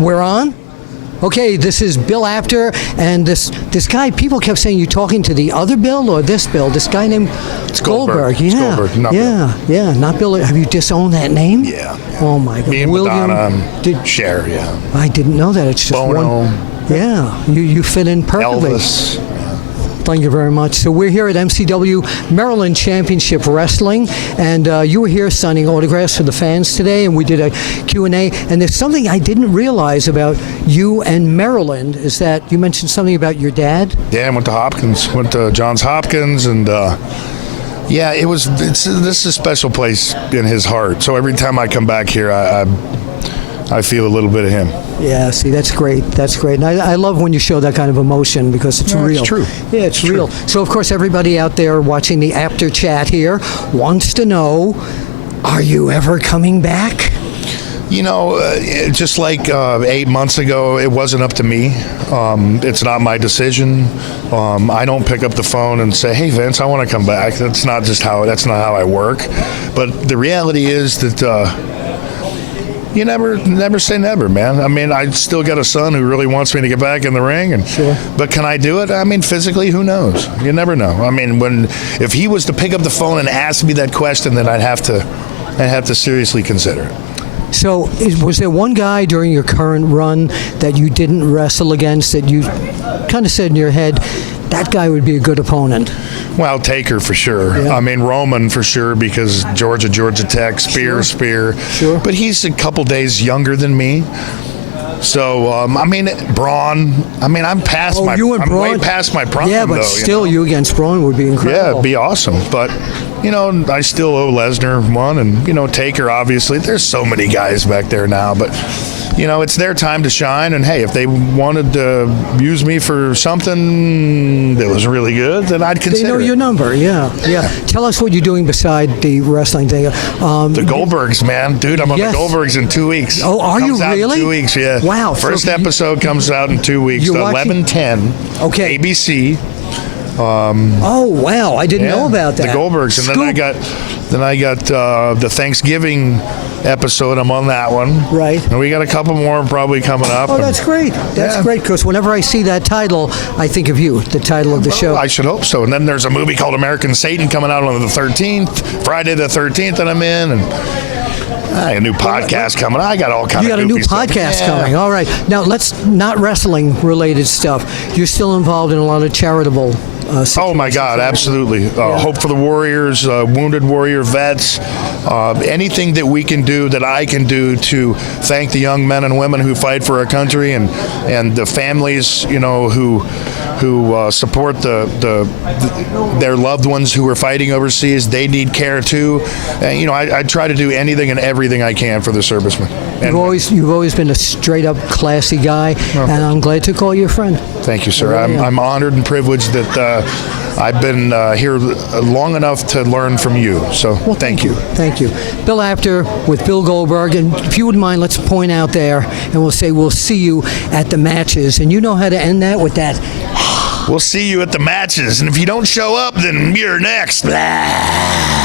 We're on? Okay, this is Bill Apter, and this guy, people kept saying, you talking to the other Bill or this Bill? This guy named Goldberg. It's Yeah, Goldberg, not yeah, not Bill. Have you disowned that name? Yeah. Oh, my God. Me and William, Madonna share, yeah. I didn't know that. It's just Bono. one. Yeah, you fit in perfectly. Elvis. Thank you very much. So we're here at MCW Maryland Championship Wrestling, and you were here signing autographs for the fans today, and we did a Q&A. And there's something I didn't realize about you and Maryland, is that you mentioned something about your dad? Yeah, I went to Johns Hopkins, and yeah, this is a special place in his heart. So every time I come back here, I feel a little bit of him. Yeah, see, that's great. That's great. And I love when you show that kind of emotion, because it's real. It's true. Yeah, it's real. True. So, of course, everybody out there watching the Apter Chat here wants to know, are you ever coming back? You know, just like 8 months ago, it wasn't up to me. It's not my decision. I don't pick up the phone and say, "Hey, Vince, I want to come back." That's not how I work. But the reality is that you never say never, man. I mean, I still got a son who really wants me to get back in the ring, and sure. But can I do it? I mean, physically, who knows? You never know. I mean, if he was to pick up the phone and ask me that question, then I'd have to seriously consider it. So, was there one guy during your current run that you didn't wrestle against that you kind of said in your head, that guy would be a good opponent? Well, Taker for sure. Yeah. I mean, Roman for sure, because Georgia Tech, Spear. Sure. But he's a couple days younger than me. So, I mean, Braun. I mean, I'm way past my prime. Yeah, but though, still, you against Braun would be incredible. Yeah, it'd be awesome. But, you know, I still owe Lesnar one, and, you know, Taker, obviously. There's so many guys back there now, but, you know, it's their time to shine. And, hey, if they wanted to use me for something that was really good, then I'd consider They know your number, yeah. Tell us what you're doing beside the wrestling thing. The Goldbergs, man. Dude, I'm on Yes. the Goldbergs in 2 weeks. Oh, are you Comes really? out in 2 weeks, yeah. Wow. First episode comes out in 2 weeks. You're watching? 11/10. Okay. ABC. Oh, wow. I didn't know about that. The Goldbergs. And then I got the Thanksgiving episode. I'm on that one. Right. And we got a couple more probably coming up. Oh, that's great. That's great, because whenever I see that title, I think of you, the title of the show. I should hope so. And then there's a movie called American Satan coming out on the 13th, Friday the 13th that I'm in. And a new podcast coming. I got all kinds of You got a new stuff. podcast coming. All right. Now, let's not wrestling related stuff. You're still involved in a lot of charitable Oh my God, absolutely. Hope for the Warriors, Wounded Warrior vets, anything that we can do, that I can do to thank the young men and women who fight for our country, and the families, you know, who support their loved ones who are fighting overseas. They need care too. And, you know, I try to do anything and everything I can for the servicemen. You've always been a straight up classy guy, and I'm glad to call you a friend. Thank you, sir. I'm honored and privileged that I've been here long enough to learn from you. So thank you. Thank you. Bill Apter with Bill Goldberg. And if you wouldn't mind, let's point out there, and we'll say we'll see you at the matches. And you know how to end that with that. We'll see you at the matches. And if you don't show up, then you're next. Blah.